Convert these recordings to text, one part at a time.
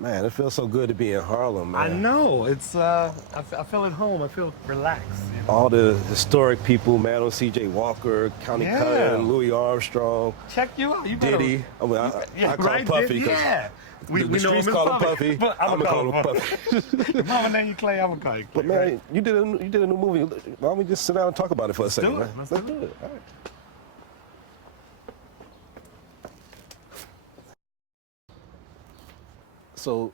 Man, it feels so good to be in Harlem, I man. know. It's I feel at home. I feel relaxed. You know? All the historic people, man, on C.J. Walker, County Yeah. Cullen, Louis Armstrong, Check you out. You better, Diddy. I mean, yeah, I call him right, Puffy Diddy, yeah. We the know streets him as call him Puffy. But I'm I'm gonna call call him Puffy. If Mama name you Clay, I'm gonna call you Clay. But man, right? you did a new movie. Why don't we just sit down and talk about it for a second, do it. man? Let's Let's do do it. All right. So,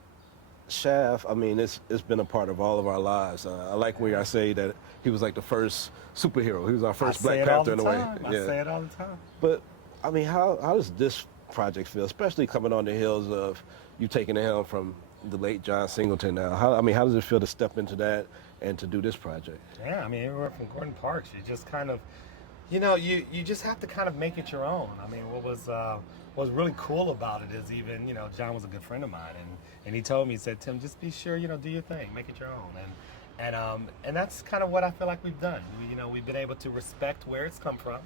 Shaft, I mean, it's been a part of all of our lives. I like where I say that he was like the first superhero. He was our first Black Panther in a way. I say it all the time. But I mean, how does this project feel, especially coming on the heels of you taking the helm from the late John Singleton? Now, how does it feel to step into that and to do this project? Yeah, I mean, everywhere from Gordon Parks, you just kind of, you just have to kind of make it your own. I mean, what was really cool about it is even, John was a good friend of mine, and he told me, he said, Tim, just be sure, do your thing, make it your own, and that's kind of what I feel like we've done. We've been able to respect where it's come from,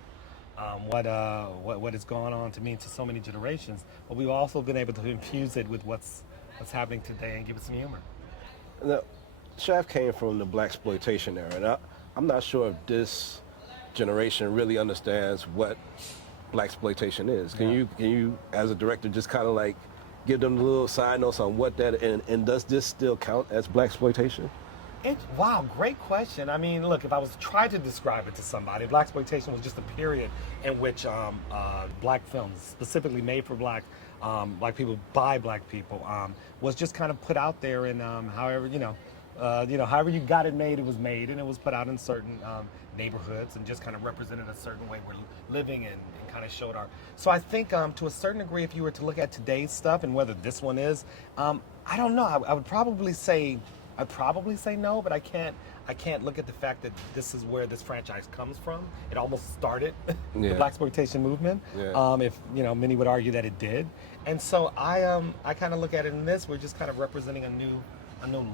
what has gone on to mean to so many generations, but we've also been able to infuse it with what's happening today and give it some humor. Now, Shaft came from the Blaxploitation era, and I'm not sure if this generation really understands what Blaxploitation is. Can you, as a director, just kind of like give them a little side notes on what that and does this still count as Blaxploitation? Wow, great question. I mean, look, if I was to try to describe it to somebody, Blaxploitation was just a period in which black films, specifically made for black people by black people, was just kind of put out there, and however you got it made, it was made, and it was put out in certain neighborhoods and just kind of represented a certain way we're living and kind of showed our. So I think to a certain degree, if you were to look at today's stuff and whether this one is, I don't know. I would probably say. I'd probably say no, but I can't look at the fact that this is where this franchise comes from. It almost started the Blaxploitation movement. Yeah. If many would argue that it did, and so I kind of look at it in this. We're just kind of representing a new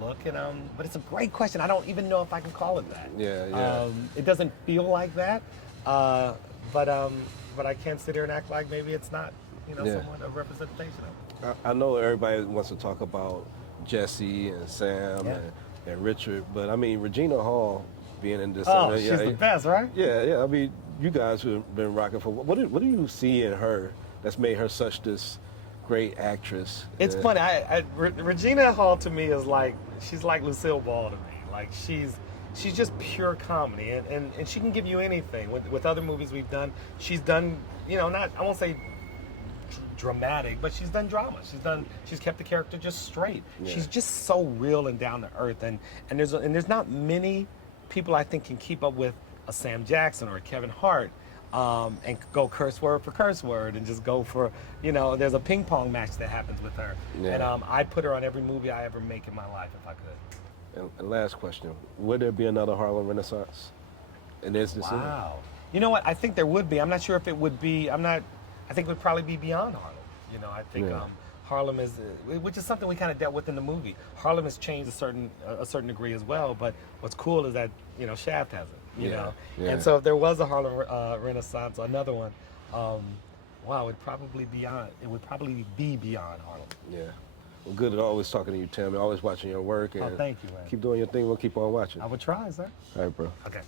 look, and but it's a great question. I don't even know if I can call it that. Yeah. It doesn't feel like that, but I can't sit here and act like maybe it's not somewhat a representation of it. I know everybody wants to talk about Jesse and Sam and Richard, but I mean Regina Hall being in this. Oh, she's the best, right? Yeah. I mean, you guys have been rocking for. What do you see in her that's made her such this great actress? It's funny. Regina Hall to me is like she's like Lucille Ball to me. Like she's just pure comedy, and she can give you anything. With other movies we've done, she's done not I won't say dramatic, but she's done drama. She's kept the character just straight. Yeah. She's just so real and down to earth, and there's not many people I think can keep up with a Sam Jackson or a Kevin Hart, and go curse word for curse word and just go for there's a ping pong match that happens with her, and I put her on every movie I ever make in my life if I could. And last question: would there be another Harlem Renaissance? And is this wow? You know what? I think there would be. I'm not sure if it would be. I think it would probably be beyond Harlem. I think Harlem is, which is something we kind of dealt with in the movie. Harlem has changed a certain degree as well, but what's cool is that Shaft hasn't. You know, and so if there was a Harlem Renaissance, another one, wow, it would probably be beyond Harlem. Yeah. Well, good at always talking to you, Tim. Always watching your work. And thank you, man. Keep doing your thing. We'll keep on watching. I would try, sir. All right, bro. Okay.